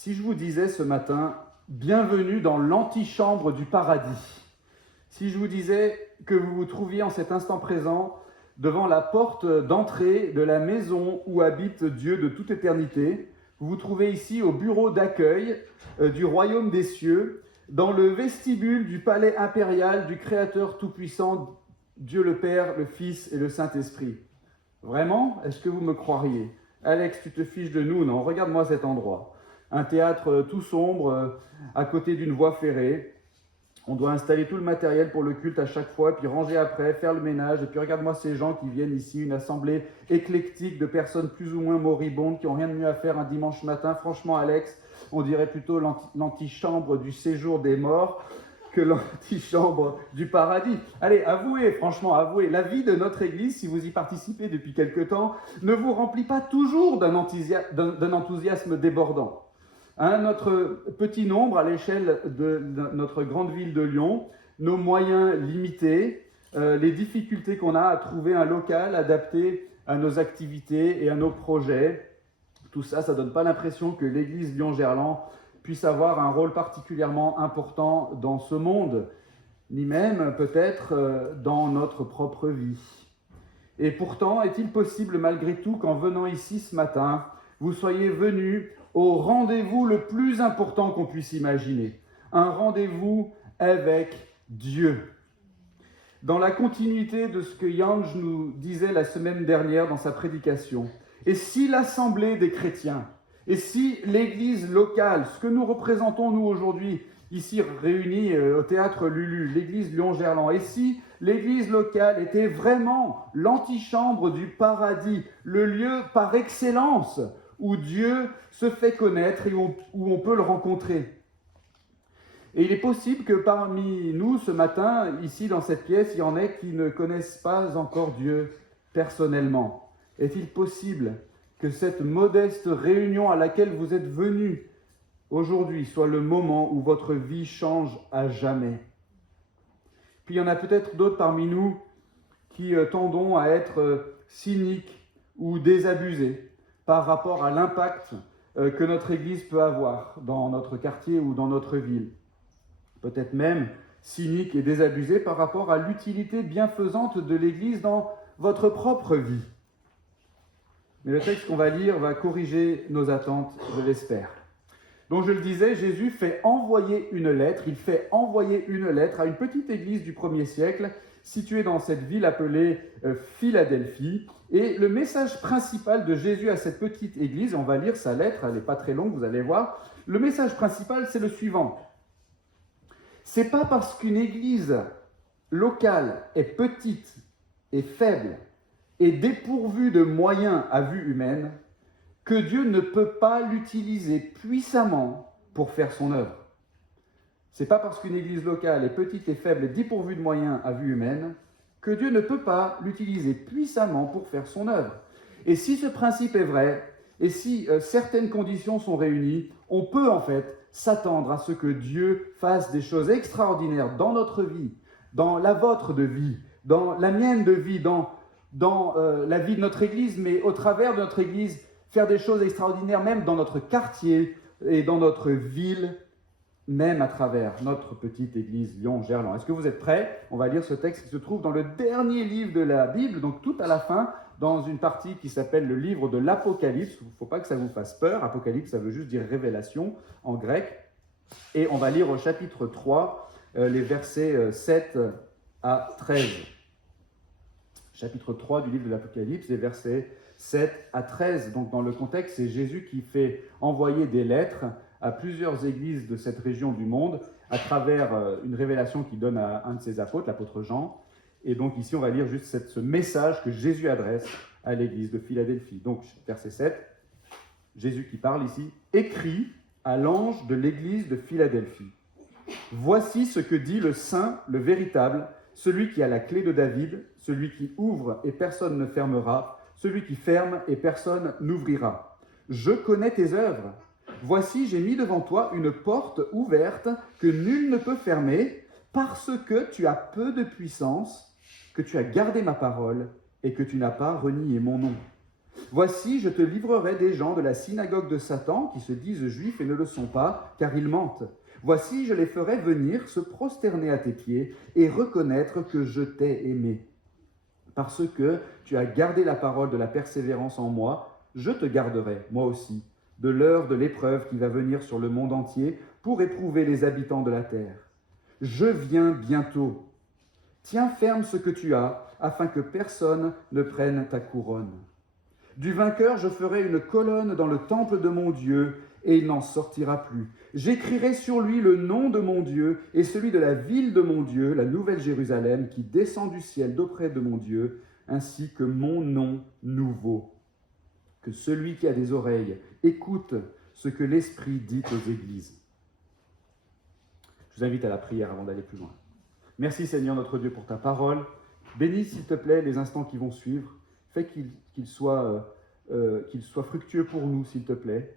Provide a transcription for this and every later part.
Si je vous disais ce matin, bienvenue dans l'antichambre du paradis, si je vous disais que vous vous trouviez en cet instant présent devant la porte d'entrée de la maison où habite Dieu de toute éternité, vous vous trouvez ici au bureau d'accueil du royaume des cieux, dans le vestibule du palais impérial du Créateur tout-puissant, Dieu le Père, le Fils et le Saint-Esprit. Vraiment? Est-ce que vous me croiriez? Alex, tu te fiches de nous? Non, regarde-moi cet endroit. Un théâtre tout sombre, à côté d'une voie ferrée. On doit installer tout le matériel pour le culte à chaque fois, puis ranger après, faire le ménage. Et puis regarde-moi ces gens qui viennent ici, une assemblée éclectique de personnes plus ou moins moribondes qui n'ont rien de mieux à faire un dimanche matin. Franchement, Alex, on dirait plutôt l'antichambre du séjour des morts que l'antichambre du paradis. Allez, avouez, franchement, avouez, la vie de notre Église, si vous y participez depuis quelque temps, ne vous remplit pas toujours d'un enthousiasme débordant. Notre petit nombre à l'échelle de notre grande ville de Lyon, nos moyens limités, les difficultés qu'on a à trouver un local adapté à nos activités et à nos projets, tout ça, ça ne donne pas l'impression que l'église Lyon-Gerland puisse avoir un rôle particulièrement important dans ce monde, ni même peut-être dans notre propre vie. Et pourtant, est-il possible malgré tout qu'en venant ici ce matin, vous soyez venus au rendez-vous le plus important qu'on puisse imaginer, un rendez-vous avec Dieu. Dans la continuité de ce que Jansch nous disait la semaine dernière dans sa prédication, et si l'assemblée des chrétiens, et si l'église locale, ce que nous représentons nous aujourd'hui, ici réunis au théâtre Lulu, l'église Lyon-Gerland, et si l'église locale était vraiment l'antichambre du paradis, le lieu par excellence où Dieu se fait connaître et où on peut le rencontrer. Et il est possible que parmi nous, ce matin, ici dans cette pièce, il y en ait qui ne connaissent pas encore Dieu personnellement. Est-il possible que cette modeste réunion à laquelle vous êtes venus aujourd'hui soit le moment où votre vie change à jamais? Puis il y en a peut-être d'autres parmi nous qui tendons à être cyniques ou désabusés par rapport à l'impact que notre Église peut avoir dans notre quartier ou dans notre ville. Peut-être même cyniques et désabusés par rapport à l'utilité bienfaisante de l'Église dans votre propre vie. Mais le texte qu'on va lire va corriger nos attentes, je l'espère. Donc je le disais, Jésus il fait envoyer une lettre à une petite église du 1er siècle, située dans cette ville appelée Philadelphie. Et le message principal de Jésus à cette petite église, on va lire sa lettre, elle n'est pas très longue, vous allez voir. Le message principal, c'est le suivant. C'est pas parce qu'une église locale est petite et faible et dépourvue de moyens à vue humaine que Dieu ne peut pas l'utiliser puissamment pour faire son œuvre. C'est pas parce qu'une église locale est petite et faible et dépourvue de moyens à vue humaine que Dieu ne peut pas l'utiliser puissamment pour faire son œuvre. Et si ce principe est vrai, et si certaines conditions sont réunies, on peut en fait s'attendre à ce que Dieu fasse des choses extraordinaires dans notre vie, dans la vôtre de vie, dans la mienne de vie, dans la vie de notre Église, mais au travers de notre Église, faire des choses extraordinaires même dans notre quartier et dans notre ville, même à travers notre petite église Lyon-Gerland. Est-ce que vous êtes prêts? On va lire ce texte qui se trouve dans le dernier livre de la Bible, donc tout à la fin, dans une partie qui s'appelle le livre de l'Apocalypse. Il ne faut pas que ça vous fasse peur. Apocalypse, ça veut juste dire révélation en grec. Et on va lire au chapitre 3, les versets 7 à 13. Chapitre 3 du livre de l'Apocalypse, les versets 7 à 13. Donc dans le contexte, c'est Jésus qui fait envoyer des lettres à plusieurs églises de cette région du monde à travers une révélation qu'il donne à un de ses apôtres, l'apôtre Jean. Et donc ici, on va lire juste ce message que Jésus adresse à l'église de Philadelphie. Donc verset 7, Jésus qui parle ici, « Écrit à l'ange de l'église de Philadelphie. Voici ce que dit le saint, le véritable, celui qui a la clé de David, celui qui ouvre et personne ne fermera, celui qui ferme et personne n'ouvrira. Je connais tes œuvres. Voici, j'ai mis devant toi une porte ouverte que nul ne peut fermer, parce que tu as peu de puissance, que tu as gardé ma parole et que tu n'as pas renié mon nom. Voici, je te livrerai des gens de la synagogue de Satan qui se disent juifs et ne le sont pas, car ils mentent. Voici, je les ferai venir se prosterner à tes pieds et reconnaître que je t'ai aimé. Parce que tu as gardé la parole de la persévérance en moi, je te garderai, moi aussi, de l'heure de l'épreuve qui va venir sur le monde entier pour éprouver les habitants de la terre. Je viens bientôt. Tiens ferme ce que tu as, afin que personne ne prenne ta couronne. Du vainqueur, je ferai une colonne dans le temple de mon Dieu, et il n'en sortira plus. J'écrirai sur lui le nom de mon Dieu et celui de la ville de mon Dieu, la nouvelle Jérusalem, qui descend du ciel d'auprès de mon Dieu, ainsi que mon nom nouveau. Que celui qui a des oreilles écoute ce que l'Esprit dit aux églises. Je vous invite à la prière avant d'aller plus loin. Merci Seigneur notre Dieu pour ta parole. Bénis s'il te plaît les instants qui vont suivre. Fais qu'ils soient fructueux pour nous s'il te plaît.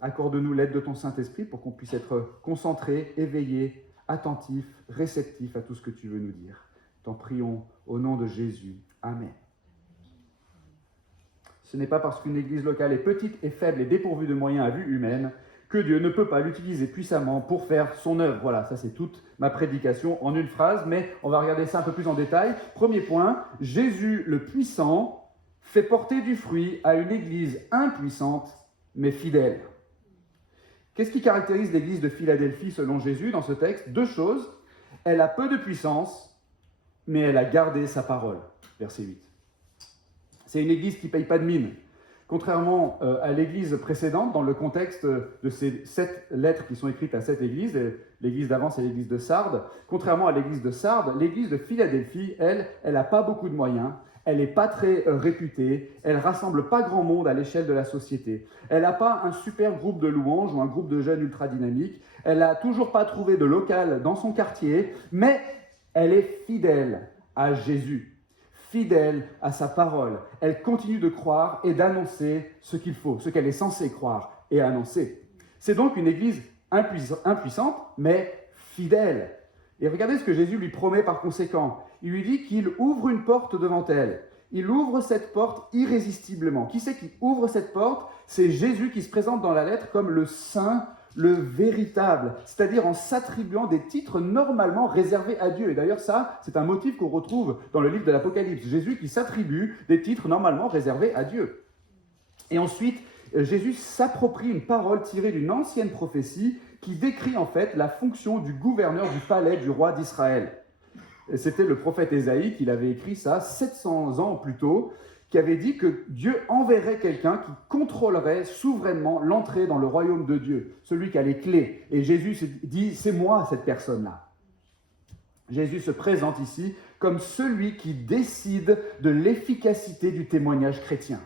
Accorde-nous l'aide de ton Saint-Esprit pour qu'on puisse être concentrés, éveillés, attentifs, réceptifs à tout ce que tu veux nous dire. T'en prions au nom de Jésus. Amen. Ce n'est pas parce qu'une église locale est petite et faible et dépourvue de moyens à vue humaine que Dieu ne peut pas l'utiliser puissamment pour faire son œuvre. Voilà, ça c'est toute ma prédication en une phrase, mais on va regarder ça un peu plus en détail. Premier point, Jésus le puissant fait porter du fruit à une église impuissante mais fidèle. Qu'est-ce qui caractérise l'église de Philadelphie selon Jésus dans ce texte? Deux choses. Elle a peu de puissance, mais elle a gardé sa parole. Verset 8. C'est une église qui ne paye pas de mine. Contrairement à l'église précédente, dans le contexte de ces 7 lettres qui sont écrites à cette église, l'église d'avant c'est l'église de Sardes, contrairement à l'église de Sardes, l'église de Philadelphie, elle n'a pas beaucoup de moyens, elle n'est pas très réputée, elle ne rassemble pas grand monde à l'échelle de la société. Elle n'a pas un super groupe de louanges ou un groupe de jeunes ultra dynamiques, elle n'a toujours pas trouvé de local dans son quartier, mais elle est fidèle à Jésus. Fidèle à sa parole. Elle continue de croire et d'annoncer ce qu'il faut, ce qu'elle est censée croire et annoncer. C'est donc une église impuissante, mais fidèle. Et regardez ce que Jésus lui promet par conséquent. Il lui dit qu'il ouvre une porte devant elle. Il ouvre cette porte irrésistiblement. Qui c'est qui ouvre cette porte? C'est Jésus qui se présente dans la lettre comme le saint, le véritable, c'est-à-dire en s'attribuant des titres normalement réservés à Dieu. Et d'ailleurs, ça, c'est un motif qu'on retrouve dans le livre de l'Apocalypse. Jésus qui s'attribue des titres normalement réservés à Dieu. Et ensuite, Jésus s'approprie une parole tirée d'une ancienne prophétie qui décrit en fait la fonction du gouverneur du palais du roi d'Israël. Et c'était le prophète Ésaïe qui l'avait écrit ça 700 ans plus tôt, qui avait dit que Dieu enverrait quelqu'un qui contrôlerait souverainement l'entrée dans le royaume de Dieu, celui qui a les clés. Et Jésus se dit, c'est moi cette personne-là. Jésus se présente ici comme celui qui décide de l'efficacité du témoignage chrétien.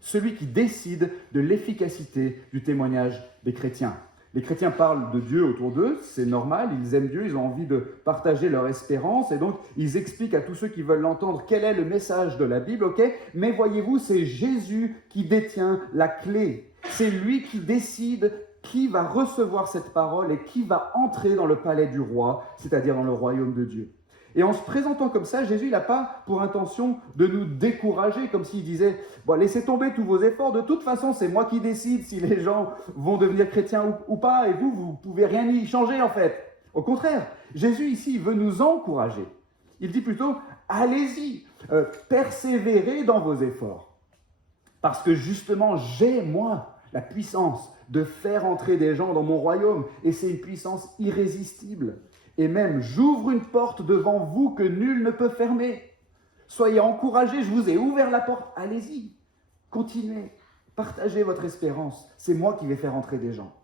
Celui qui décide de l'efficacité du témoignage des chrétiens. Les chrétiens parlent de Dieu autour d'eux, c'est normal, ils aiment Dieu, ils ont envie de partager leur espérance, et donc ils expliquent à tous ceux qui veulent l'entendre quel est le message de la Bible, ok? Mais voyez-vous, c'est Jésus qui détient la clé. C'est lui qui décide qui va recevoir cette parole et qui va entrer dans le palais du roi, c'est-à-dire dans le royaume de Dieu. Et en se présentant comme ça, Jésus n'a pas pour intention de nous décourager, comme s'il disait « Bon, laissez tomber tous vos efforts, de toute façon, c'est moi qui décide si les gens vont devenir chrétiens ou pas, et vous ne pouvez rien y changer en fait. » Au contraire, Jésus ici, il veut nous encourager. Il dit plutôt « Allez-y, persévérez dans vos efforts. » Parce que justement, j'ai, moi, la puissance de faire entrer des gens dans mon royaume, et c'est une puissance irrésistible. Et même, j'ouvre une porte devant vous que nul ne peut fermer. Soyez encouragés, je vous ai ouvert la porte. Allez-y, continuez, partagez votre espérance. C'est moi qui vais faire entrer des gens.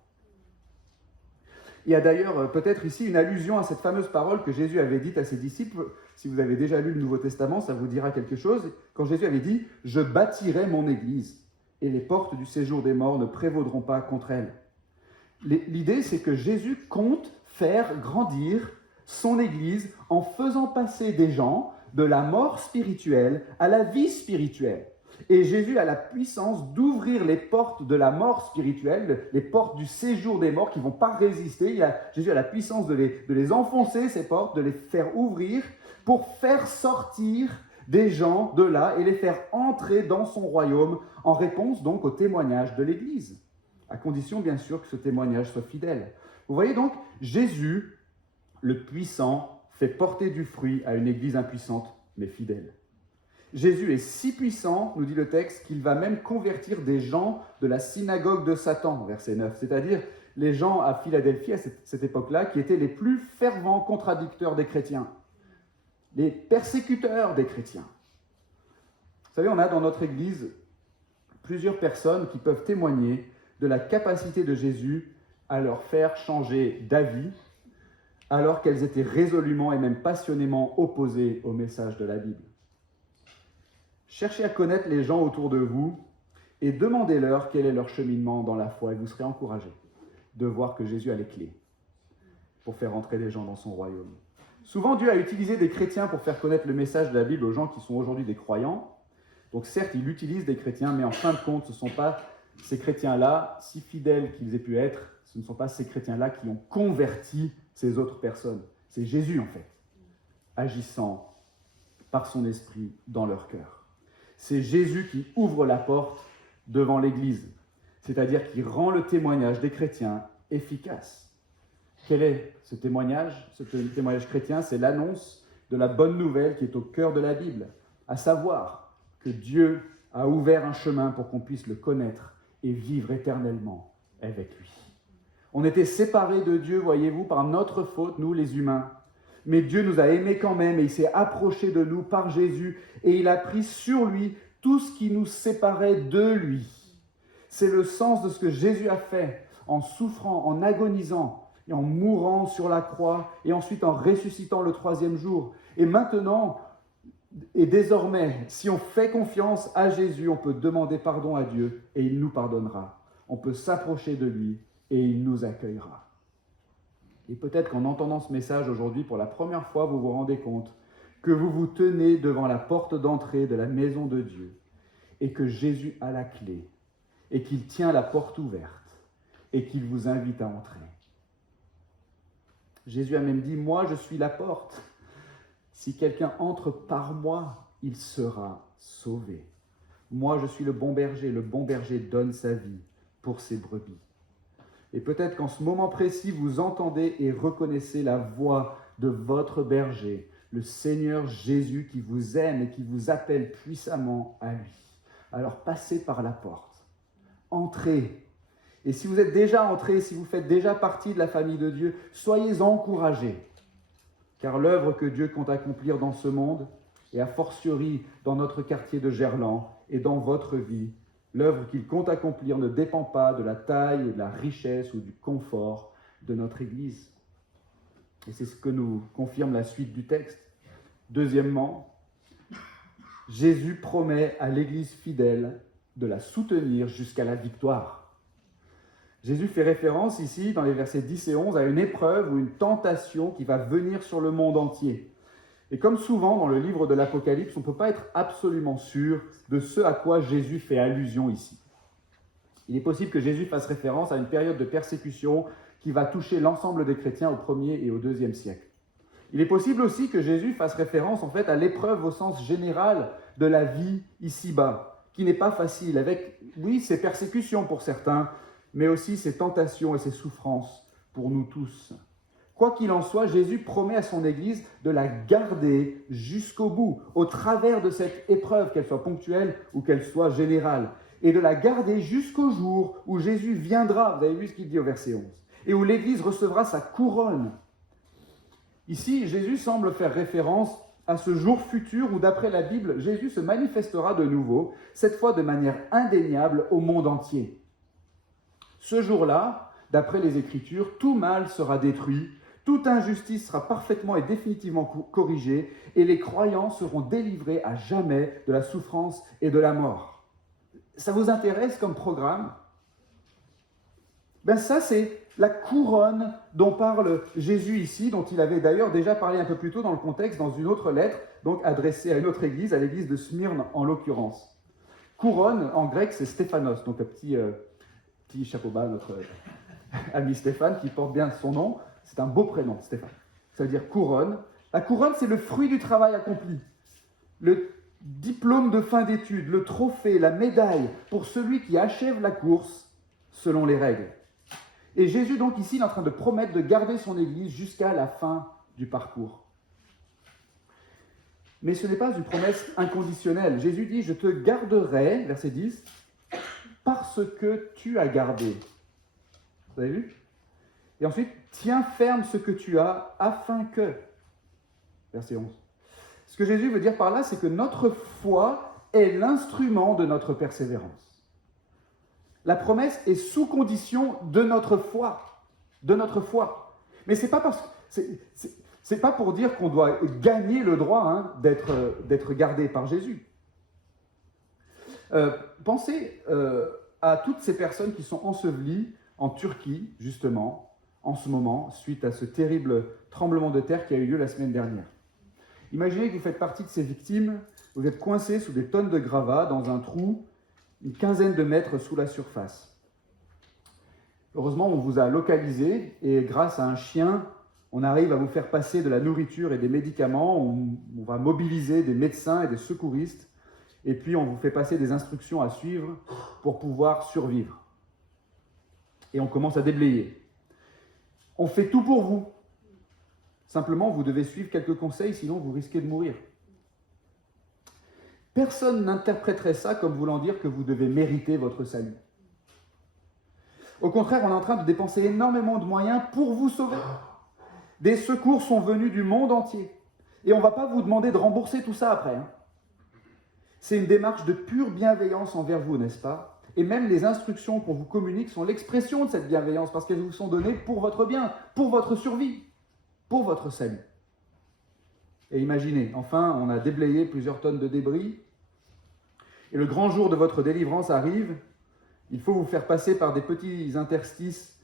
Il y a d'ailleurs peut-être ici une allusion à cette fameuse parole que Jésus avait dite à ses disciples. Si vous avez déjà lu le Nouveau Testament, ça vous dira quelque chose. Quand Jésus avait dit « Je bâtirai mon église et les portes du séjour des morts ne prévaudront pas contre elle ». L'idée, c'est que Jésus compte faire grandir son Église en faisant passer des gens de la mort spirituelle à la vie spirituelle. Et Jésus a la puissance d'ouvrir les portes de la mort spirituelle, les portes du séjour des morts qui ne vont pas résister. Jésus a la puissance de les enfoncer, ces portes, de les faire ouvrir pour faire sortir des gens de là et les faire entrer dans son royaume, en réponse donc au témoignage de l'Église, à condition bien sûr que ce témoignage soit fidèle. Vous voyez donc, Jésus, le puissant, fait porter du fruit à une Église impuissante, mais fidèle. Jésus est si puissant, nous dit le texte, qu'il va même convertir des gens de la synagogue de Satan, verset 9, c'est-à-dire les gens à Philadelphie à cette époque-là qui étaient les plus fervents contradicteurs des chrétiens, les persécuteurs des chrétiens. Vous savez, on a dans notre Église plusieurs personnes qui peuvent témoigner de la capacité de Jésus à leur faire changer d'avis alors qu'elles étaient résolument et même passionnément opposées au message de la Bible. Cherchez à connaître les gens autour de vous et demandez-leur quel est leur cheminement dans la foi et vous serez encouragés de voir que Jésus a les clés pour faire entrer des gens dans son royaume. Souvent, Dieu a utilisé des chrétiens pour faire connaître le message de la Bible aux gens qui sont aujourd'hui des croyants. Donc certes, il utilise des chrétiens, mais en fin de compte, ce ne sont pas ces chrétiens-là, si fidèles qu'ils aient pu être, ce ne sont pas ces chrétiens-là qui ont converti ces autres personnes. C'est Jésus, en fait, agissant par son esprit dans leur cœur. C'est Jésus qui ouvre la porte devant l'Église, c'est-à-dire qui rend le témoignage des chrétiens efficace. Quel est ce témoignage? Ce témoignage chrétien, c'est l'annonce de la bonne nouvelle qui est au cœur de la Bible, à savoir que Dieu a ouvert un chemin pour qu'on puisse le connaître et vivre éternellement avec lui. On était séparés de Dieu, voyez-vous, par notre faute, nous les humains. Mais Dieu nous a aimés quand même et il s'est approché de nous par Jésus et il a pris sur lui tout ce qui nous séparait de lui. C'est le sens de ce que Jésus a fait en souffrant, en agonisant et en mourant sur la croix et ensuite en ressuscitant le troisième jour. Et maintenant et désormais, si on fait confiance à Jésus, on peut demander pardon à Dieu et il nous pardonnera. On peut s'approcher de lui et il nous accueillera. Et peut-être qu'en entendant ce message aujourd'hui, pour la première fois, vous vous rendez compte que vous vous tenez devant la porte d'entrée de la maison de Dieu et que Jésus a la clé et qu'il tient la porte ouverte et qu'il vous invite à entrer. Jésus a même dit « Moi, je suis la porte. Si quelqu'un entre par moi, il sera sauvé. Moi, je suis le bon berger donne sa vie pour ses brebis. » Et peut-être qu'en ce moment précis, vous entendez et reconnaissez la voix de votre berger, le Seigneur Jésus qui vous aime et qui vous appelle puissamment à lui. Alors passez par la porte, entrez. Et si vous êtes déjà entré, si vous faites déjà partie de la famille de Dieu, soyez encouragés. Car l'œuvre que Dieu compte accomplir dans ce monde, et a fortiori dans notre quartier de Gerland et dans votre vie, l'œuvre qu'il compte accomplir ne dépend pas de la taille, de la richesse ou du confort de notre Église. Et c'est ce que nous confirme la suite du texte. Deuxièmement, Jésus promet à l'Église fidèle de la soutenir jusqu'à la victoire. Jésus fait référence ici, dans les versets 10 et 11, à une épreuve ou une tentation qui va venir sur le monde entier. Et comme souvent dans le livre de l'Apocalypse, on ne peut pas être absolument sûr de ce à quoi Jésus fait allusion ici. Il est possible que Jésus fasse référence à une période de persécution qui va toucher l'ensemble des chrétiens au 1er et au 2e siècle. Il est possible aussi que Jésus fasse référence en fait à l'épreuve au sens général de la vie ici-bas, qui n'est pas facile, avec, oui, ses persécutions pour certains, mais aussi ses tentations et ses souffrances pour nous tous. Quoi qu'il en soit, Jésus promet à son Église de la garder jusqu'au bout, au travers de cette épreuve, qu'elle soit ponctuelle ou qu'elle soit générale, et de la garder jusqu'au jour où Jésus viendra, vous avez vu ce qu'il dit au verset 11, et où l'Église recevra sa couronne. Ici, Jésus semble faire référence à ce jour futur où, d'après la Bible, Jésus se manifestera de nouveau, cette fois de manière indéniable au monde entier. Ce jour-là, d'après les Écritures, tout mal sera détruit, toute injustice sera parfaitement et définitivement corrigée, et les croyants seront délivrés à jamais de la souffrance et de la mort. Ça vous intéresse comme programme? Ça, c'est la couronne dont parle Jésus ici, dont il avait d'ailleurs déjà parlé un peu plus tôt dans le contexte, dans une autre lettre, donc adressée à une autre église, à l'église de Smyrne en l'occurrence. Couronne, en grec, c'est Stéphanos, donc un petit chapeau bas, notre ami Stéphane, qui porte bien son nom. C'est un beau prénom, Stéphane. Ça veut dire couronne. La couronne, c'est le fruit du travail accompli. Le diplôme de fin d'études, le trophée, la médaille pour celui qui achève la course selon les règles. Et Jésus, donc, ici, il est en train de promettre de garder son Église jusqu'à la fin du parcours. Mais ce n'est pas une promesse inconditionnelle. Jésus dit, je te garderai, verset 10, parce que tu as gardé. Vous avez vu ? Et ensuite, tiens ferme ce que tu as, afin que, verset 11. Ce que Jésus veut dire par là, c'est que notre foi est l'instrument de notre persévérance. La promesse est sous condition de notre foi. De notre foi. Mais c'est pas pour dire qu'on doit gagner le droit d'être gardé par Jésus. Pensez à toutes ces personnes qui sont ensevelies en Turquie, justement, en ce moment, suite à ce terrible tremblement de terre qui a eu lieu la semaine dernière. Imaginez que vous faites partie de ces victimes, vous êtes coincés sous des tonnes de gravats dans un trou, une quinzaine de mètres sous la surface. Heureusement, on vous a localisé et grâce à un chien, on arrive à vous faire passer de la nourriture et des médicaments, on va mobiliser des médecins et des secouristes et puis on vous fait passer des instructions à suivre pour pouvoir survivre. Et on commence à déblayer. On fait tout pour vous. Simplement, vous devez suivre quelques conseils, sinon vous risquez de mourir. Personne n'interpréterait ça comme voulant dire que vous devez mériter votre salut. Au contraire, on est en train de dépenser énormément de moyens pour vous sauver. Des secours sont venus du monde entier. Et on ne va pas vous demander de rembourser tout ça après. C'est une démarche de pure bienveillance envers vous, n'est-ce pas ? Et même les instructions qu'on vous communique sont l'expression de cette bienveillance parce qu'elles vous sont données pour votre bien, pour votre survie, pour votre salut. Et imaginez, enfin, on a déblayé plusieurs tonnes de débris et le grand jour de votre délivrance arrive. Il faut vous faire passer par des petits interstices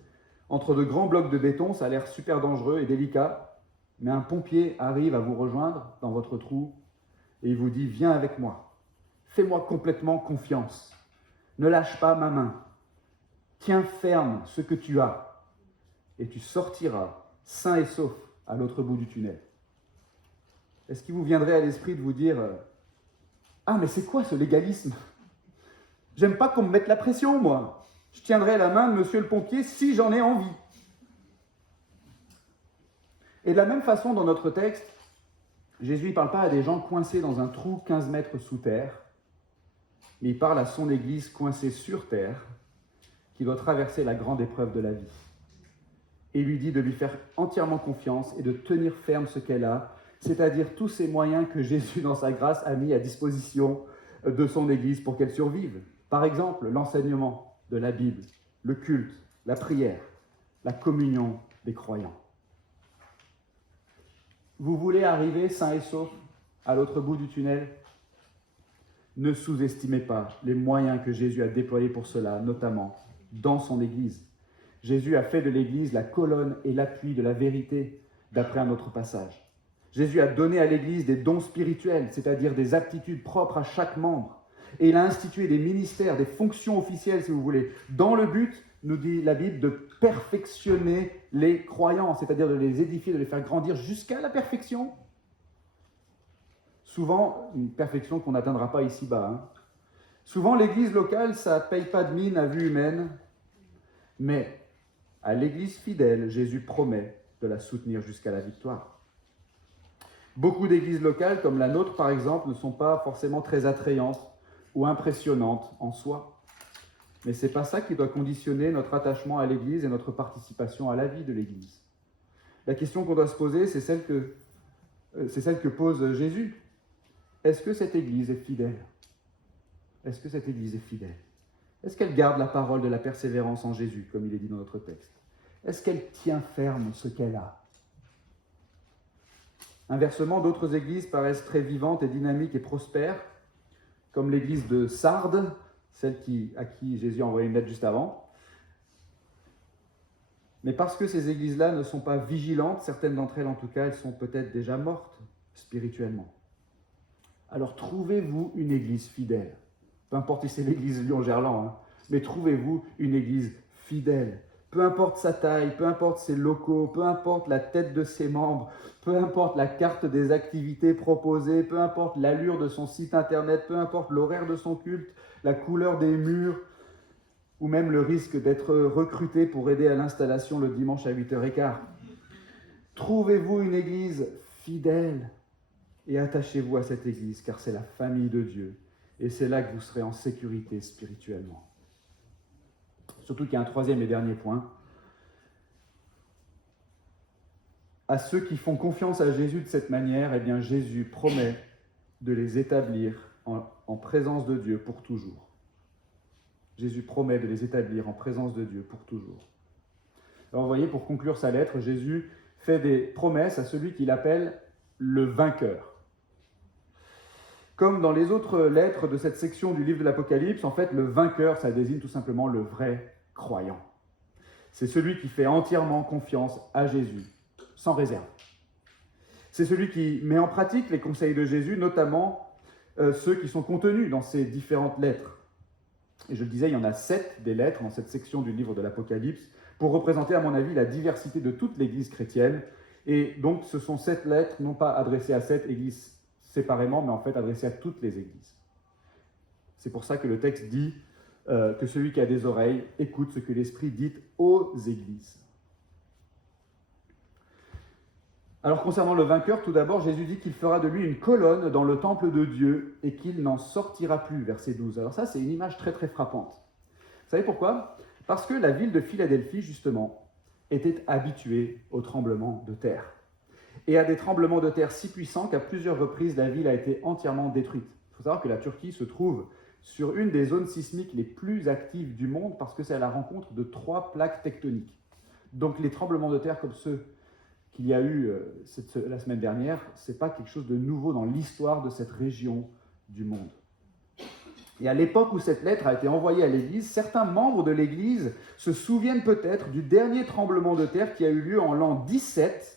entre de grands blocs de béton, ça a l'air super dangereux et délicat, mais un pompier arrive à vous rejoindre dans votre trou et il vous dit « Viens avec moi, fais-moi complètement confiance, ne lâche pas ma main, tiens ferme ce que tu as et tu sortiras sain et sauf à l'autre bout du tunnel. » Est-ce qu'il vous viendrait à l'esprit de vous dire « Ah, mais c'est quoi ce légalisme ? J'aime pas qu'on me mette la pression, moi. Je tiendrai la main de monsieur le pompier si j'en ai envie. » Et de la même façon, dans notre texte, Jésus ne parle pas à des gens coincés dans un trou 15 mètres sous terre, mais il parle à son Église coincée sur terre, qui doit traverser la grande épreuve de la vie. Et il lui dit de lui faire entièrement confiance et de tenir ferme ce qu'elle a, c'est-à-dire tous ces moyens que Jésus, dans sa grâce, a mis à disposition de son Église pour qu'elle survive. Par exemple, l'enseignement de la Bible, le culte, la prière, la communion des croyants. Vous voulez arriver sain et sauf à l'autre bout du tunnel ? Ne sous-estimez pas les moyens que Jésus a déployés pour cela, notamment dans son Église. Jésus a fait de l'Église la colonne et l'appui de la vérité, d'après un autre passage. Jésus a donné à l'Église des dons spirituels, c'est-à-dire des aptitudes propres à chaque membre. Et il a institué des ministères, des fonctions officielles, si vous voulez, dans le but, nous dit la Bible, de perfectionner les croyants, c'est-à-dire de les édifier, de les faire grandir jusqu'à la perfection. Souvent, une perfection qu'on n'atteindra pas ici-bas. Souvent, l'Église locale, ça ne paye pas de mine à vue humaine, mais à l'Église fidèle, Jésus promet de la soutenir jusqu'à la victoire. Beaucoup d'églises locales, comme la nôtre par exemple, ne sont pas forcément très attrayantes ou impressionnantes en soi. Mais ce n'est pas ça qui doit conditionner notre attachement à l'Église et notre participation à la vie de l'Église. La question qu'on doit se poser, c'est celle que pose Jésus. Est-ce que cette Église est fidèle ? Est-ce que cette Église est fidèle ? Est-ce qu'elle garde la parole de la persévérance en Jésus, comme il est dit dans notre texte ? Est-ce qu'elle tient ferme ce qu'elle a ? Inversement, d'autres églises paraissent très vivantes et dynamiques et prospères, comme l'église de Sardes, celle à qui Jésus a envoyé une lettre juste avant. Mais parce que ces églises-là ne sont pas vigilantes, certaines d'entre elles en tout cas, elles sont peut-être déjà mortes spirituellement. Alors trouvez-vous une église fidèle. Peu importe si c'est l'église Lyon-Gerland, mais trouvez-vous une église fidèle. peu importe sa taille, peu importe ses locaux, peu importe la tête de ses membres, peu importe la carte des activités proposées, peu importe l'allure de son site internet, peu importe l'horaire de son culte, la couleur des murs, ou même le risque d'être recruté pour aider à l'installation le dimanche à 8h15. Trouvez-vous une église fidèle et attachez-vous à cette église, car c'est la famille de Dieu, et c'est là que vous serez en sécurité spirituellement. Surtout qu'il y a un troisième et dernier point. À ceux qui font confiance à Jésus de cette manière, eh bien Jésus promet de les établir en présence de Dieu pour toujours. Jésus promet de les établir en présence de Dieu pour toujours. Alors vous voyez, pour conclure sa lettre, Jésus fait des promesses à celui qu'il appelle le vainqueur. Comme dans les autres lettres de cette section du livre de l'Apocalypse, en fait, le vainqueur, ça désigne tout simplement le vrai croyant. C'est celui qui fait entièrement confiance à Jésus, sans réserve. C'est celui qui met en pratique les conseils de Jésus, notamment ceux qui sont contenus dans ces différentes lettres. Et je le disais, il y en a 7 des lettres dans cette section du livre de l'Apocalypse, pour représenter, à mon avis, la diversité de toute l'Église chrétienne. Et donc, ce sont 7 lettres, non pas adressées à 7 églises séparément, mais en fait adressées à toutes les églises. C'est pour ça que le texte dit que celui qui a des oreilles écoute ce que l'Esprit dit aux églises. Alors, concernant le vainqueur, tout d'abord, Jésus dit qu'il fera de lui une colonne dans le temple de Dieu et qu'il n'en sortira plus, verset 12. Alors ça, c'est une image très très frappante. Vous savez pourquoi ? Parce que la ville de Philadelphie, justement, était habituée aux tremblements de terre. Et à des tremblements de terre si puissants qu'à plusieurs reprises, la ville a été entièrement détruite. Il faut savoir que la Turquie se trouve sur une des zones sismiques les plus actives du monde parce que c'est à la rencontre de 3 plaques tectoniques. Donc les tremblements de terre comme ceux qu'il y a eu la semaine dernière, ce n'est pas quelque chose de nouveau dans l'histoire de cette région du monde. Et à l'époque où cette lettre a été envoyée à l'Église, certains membres de l'Église se souviennent peut-être du dernier tremblement de terre qui a eu lieu en l'an 17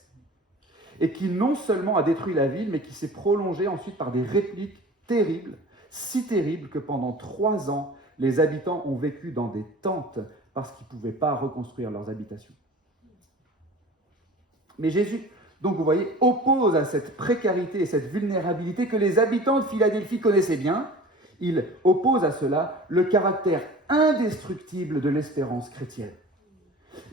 et qui non seulement a détruit la ville, mais qui s'est prolongé ensuite par des répliques terribles, si terribles que pendant 3 ans, les habitants ont vécu dans des tentes parce qu'ils ne pouvaient pas reconstruire leurs habitations. Mais Jésus, donc vous voyez, oppose à cette précarité et cette vulnérabilité que les habitants de Philadelphie connaissaient bien. Il oppose à cela le caractère indestructible de l'espérance chrétienne.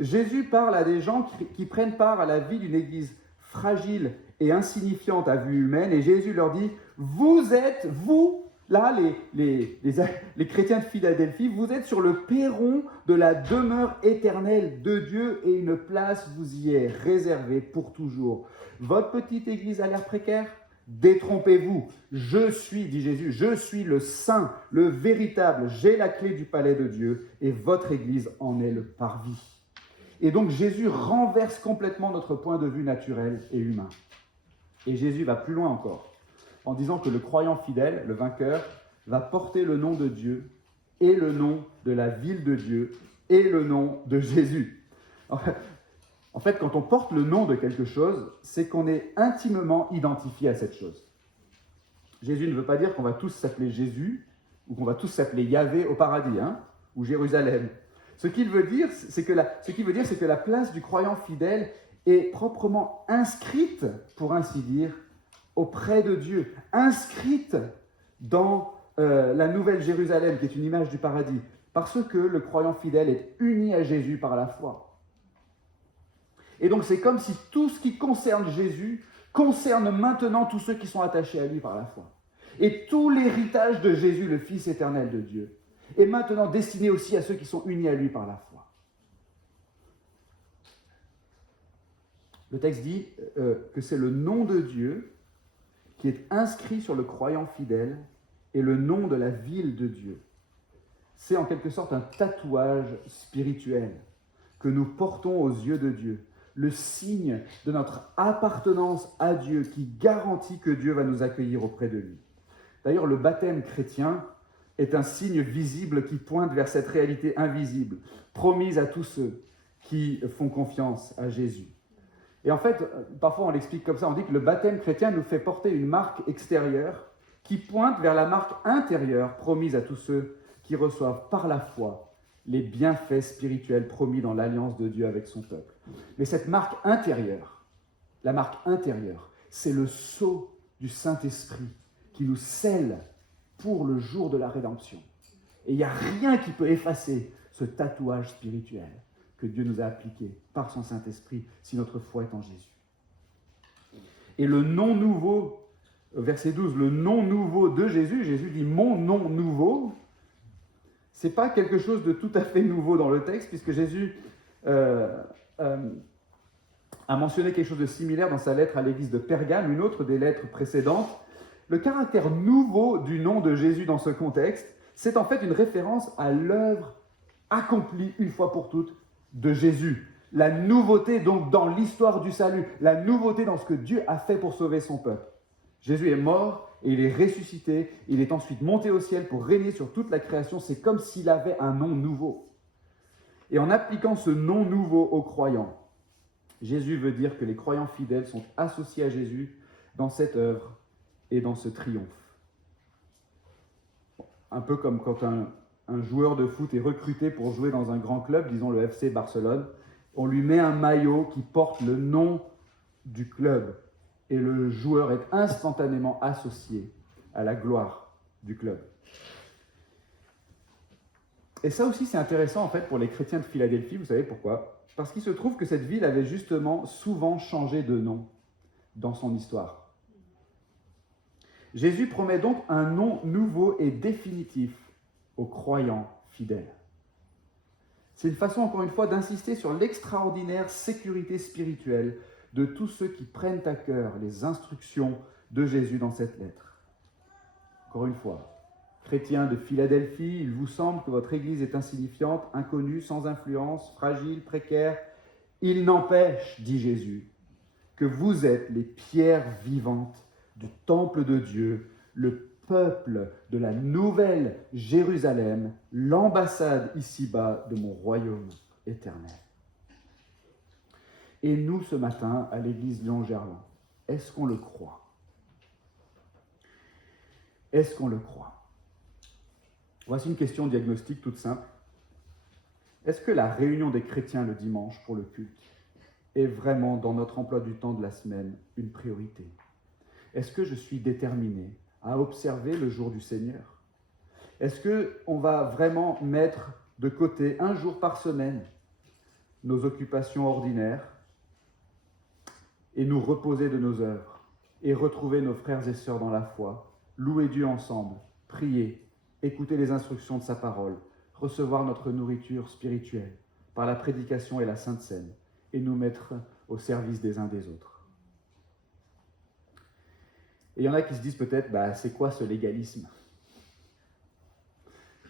Jésus parle à des gens qui prennent part à la vie d'une église fragile et insignifiante à vue humaine, et Jésus leur dit, vous êtes, vous, là, les chrétiens de Philadelphie, vous êtes sur le perron de la demeure éternelle de Dieu, et une place vous y est réservée pour toujours. Votre petite église a l'air précaire ? Détrompez-vous, je suis, dit Jésus, je suis le saint, le véritable, j'ai la clé du palais de Dieu, et votre église en est le parvis. Et donc Jésus renverse complètement notre point de vue naturel et humain. Et Jésus va plus loin encore, en disant que le croyant fidèle, le vainqueur, va porter le nom de Dieu, et le nom de la ville de Dieu, et le nom de Jésus. En fait, quand on porte le nom de quelque chose, c'est qu'on est intimement identifié à cette chose. Jésus ne veut pas dire qu'on va tous s'appeler Jésus, ou qu'on va tous s'appeler Yahvé au paradis, ou Jérusalem. Ce qu'il veut dire, c'est que la place du croyant fidèle est proprement inscrite, pour ainsi dire, auprès de Dieu, inscrite dans la nouvelle Jérusalem, qui est une image du paradis, parce que le croyant fidèle est uni à Jésus par la foi. Et donc c'est comme si tout ce qui concerne Jésus concerne maintenant tous ceux qui sont attachés à lui par la foi. Et tout l'héritage de Jésus, le Fils éternel de Dieu, est maintenant destiné aussi à ceux qui sont unis à lui par la foi. Le texte dit que c'est le nom de Dieu qui est inscrit sur le croyant fidèle et le nom de la ville de Dieu. C'est en quelque sorte un tatouage spirituel que nous portons aux yeux de Dieu, le signe de notre appartenance à Dieu qui garantit que Dieu va nous accueillir auprès de lui. D'ailleurs, le baptême chrétien est un signe visible qui pointe vers cette réalité invisible, promise à tous ceux qui font confiance à Jésus. Et en fait, parfois on l'explique comme ça, on dit que le baptême chrétien nous fait porter une marque extérieure qui pointe vers la marque intérieure promise à tous ceux qui reçoivent par la foi les bienfaits spirituels promis dans l'alliance de Dieu avec son peuple. Mais cette marque intérieure, la marque intérieure, c'est le sceau du Saint-Esprit qui nous scelle pour le jour de la rédemption. Et il n'y a rien qui peut effacer ce tatouage spirituel que Dieu nous a appliqué par son Saint-Esprit si notre foi est en Jésus. Et le nom nouveau, verset 12, le nom nouveau de Jésus, Jésus dit « mon nom nouveau », ce n'est pas quelque chose de tout à fait nouveau dans le texte, puisque Jésus a mentionné quelque chose de similaire dans sa lettre à l'église de Pergame, une autre des lettres précédentes. Le caractère nouveau du nom de Jésus dans ce contexte, c'est en fait une référence à l'œuvre accomplie une fois pour toutes de Jésus. La nouveauté donc dans l'histoire du salut, la nouveauté dans ce que Dieu a fait pour sauver son peuple. Jésus est mort et il est ressuscité, il est ensuite monté au ciel pour régner sur toute la création, c'est comme s'il avait un nom nouveau. Et en appliquant ce nom nouveau aux croyants, Jésus veut dire que les croyants fidèles sont associés à Jésus dans cette œuvre et dans ce triomphe. Un peu comme quand un joueur de foot est recruté pour jouer dans un grand club, disons le FC Barcelone, on lui met un maillot qui porte le nom du club et le joueur est instantanément associé à la gloire du club. Et ça aussi c'est intéressant en fait pour les chrétiens de Philadelphie, vous savez pourquoi ? Parce qu'il se trouve que cette ville avait justement souvent changé de nom dans son histoire. Jésus promet donc un nom nouveau et définitif aux croyants fidèles. C'est une façon, encore une fois, d'insister sur l'extraordinaire sécurité spirituelle de tous ceux qui prennent à cœur les instructions de Jésus dans cette lettre. Encore une fois, chrétiens de Philadelphie, il vous semble que votre Église est insignifiante, inconnue, sans influence, fragile, précaire. Il n'empêche, dit Jésus, que vous êtes les pierres vivantes du temple de Dieu, le peuple de la nouvelle Jérusalem, l'ambassade ici-bas de mon royaume éternel. Et nous, ce matin, à l'église Lyon-Gerland, est-ce qu'on le croit ? Est-ce qu'on le croit ? Voici une question diagnostique toute simple. Est-ce que la réunion des chrétiens le dimanche pour le culte est vraiment dans notre emploi du temps de la semaine une priorité ? Est-ce que je suis déterminé à observer le jour du Seigneur ? Est-ce qu'on va vraiment mettre de côté un jour par semaine nos occupations ordinaires et nous reposer de nos œuvres et retrouver nos frères et sœurs dans la foi, louer Dieu ensemble, prier, écouter les instructions de sa parole, recevoir notre nourriture spirituelle par la prédication et la Sainte Seine et nous mettre au service des uns des autres ? Et il y en a qui se disent peut-être, c'est quoi ce légalisme ?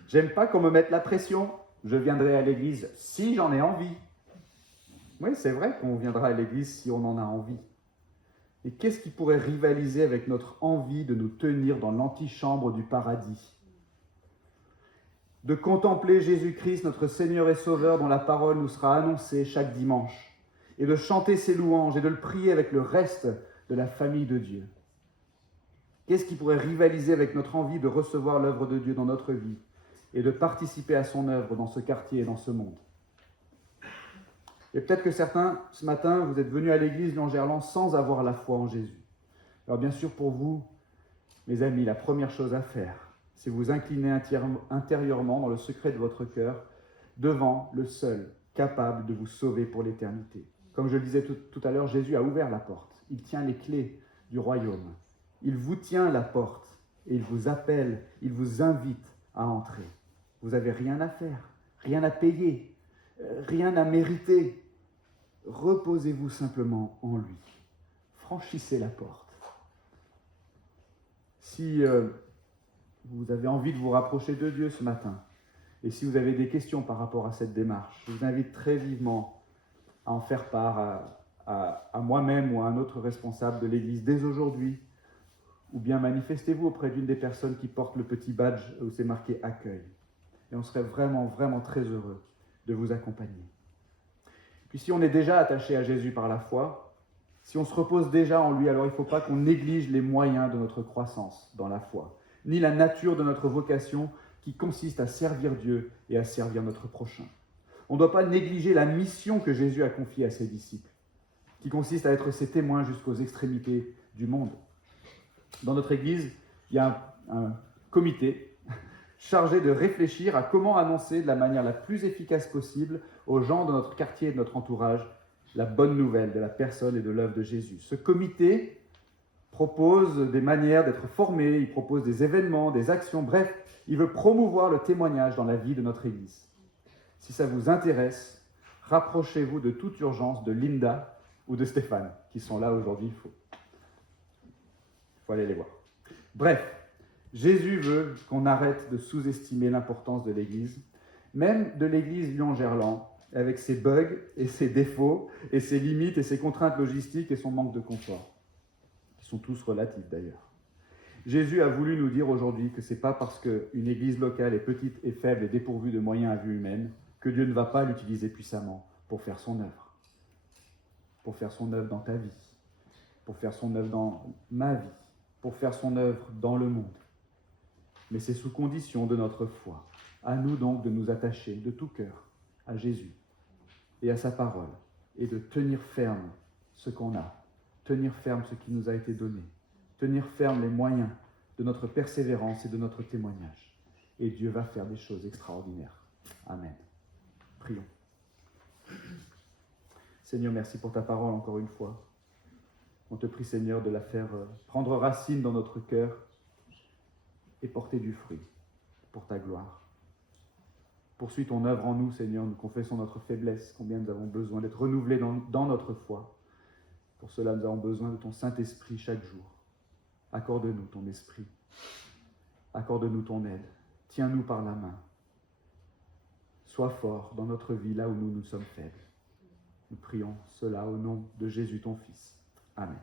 J'aime pas qu'on me mette la pression, je viendrai à l'église si j'en ai envie. Oui, c'est vrai qu'on viendra à l'église si on en a envie. Et qu'est-ce qui pourrait rivaliser avec notre envie de nous tenir dans l'antichambre du paradis ? De contempler Jésus-Christ, notre Seigneur et Sauveur, dont la parole nous sera annoncée chaque dimanche, et de chanter ses louanges et de le prier avec le reste de la famille de Dieu. Qu'est-ce qui pourrait rivaliser avec notre envie de recevoir l'œuvre de Dieu dans notre vie et de participer à son œuvre dans ce quartier et dans ce monde ? Et peut-être que certains, ce matin, vous êtes venus à l'église Lyon-Gerland sans avoir la foi en Jésus. Alors bien sûr, pour vous, mes amis, la première chose à faire, c'est vous incliner intérieurement dans le secret de votre cœur devant le seul capable de vous sauver pour l'éternité. Comme je le disais tout à l'heure, Jésus a ouvert la porte. Il tient les clés du royaume. Il vous tient la porte et il vous appelle, il vous invite à entrer. Vous n'avez rien à faire, rien à payer, rien à mériter. Reposez-vous simplement en lui. Franchissez la porte. Si vous avez envie de vous rapprocher de Dieu ce matin, et si vous avez des questions par rapport à cette démarche, je vous invite très vivement à en faire part à moi-même ou à un autre responsable de l'Église dès aujourd'hui, ou bien manifestez-vous auprès d'une des personnes qui portent le petit badge où c'est marqué « Accueil ». Et on serait vraiment, vraiment très heureux de vous accompagner. Puis si on est déjà attaché à Jésus par la foi, si on se repose déjà en lui, alors il ne faut pas qu'on néglige les moyens de notre croissance dans la foi, ni la nature de notre vocation qui consiste à servir Dieu et à servir notre prochain. On ne doit pas négliger la mission que Jésus a confiée à ses disciples, qui consiste à être ses témoins jusqu'aux extrémités du monde. Dans notre Église, il y a un comité chargé de réfléchir à comment annoncer de la manière la plus efficace possible aux gens de notre quartier et de notre entourage la bonne nouvelle de la personne et de l'œuvre de Jésus. Ce comité propose des manières d'être formé, il propose des événements, des actions, bref, il veut promouvoir le témoignage dans la vie de notre Église. Si ça vous intéresse, rapprochez-vous de toute urgence de Linda ou de Stéphane, qui sont là aujourd'hui, il faut aller les voir. Bref, Jésus veut qu'on arrête de sous-estimer l'importance de l'Église, même de l'Église Lyon-Gerland, avec ses bugs et ses défauts, et ses limites et ses contraintes logistiques et son manque de confort, qui sont tous relatifs d'ailleurs. Jésus a voulu nous dire aujourd'hui que ce n'est pas parce qu'une église locale est petite et faible et dépourvue de moyens à vue humaine que Dieu ne va pas l'utiliser puissamment pour faire son œuvre. Pour faire son œuvre dans ta vie, pour faire son œuvre dans ma vie, pour faire son œuvre dans le monde. Mais c'est sous condition de notre foi. À nous donc de nous attacher de tout cœur à Jésus et à sa parole et de tenir ferme ce qu'on a, tenir ferme ce qui nous a été donné, tenir ferme les moyens de notre persévérance et de notre témoignage. Et Dieu va faire des choses extraordinaires. Amen. Prions. Seigneur, merci pour ta parole encore une fois. On te prie, Seigneur, de la faire prendre racine dans notre cœur et porter du fruit pour ta gloire. Poursuis ton œuvre en nous, Seigneur. Nous confessons notre faiblesse, combien nous avons besoin d'être renouvelés dans notre foi. Pour cela, nous avons besoin de ton Saint-Esprit chaque jour. Accorde-nous ton esprit. Accorde-nous ton aide. Tiens-nous par la main. Sois fort dans notre vie, là où nous sommes faibles. Nous prions cela au nom de Jésus, ton Fils. Amen.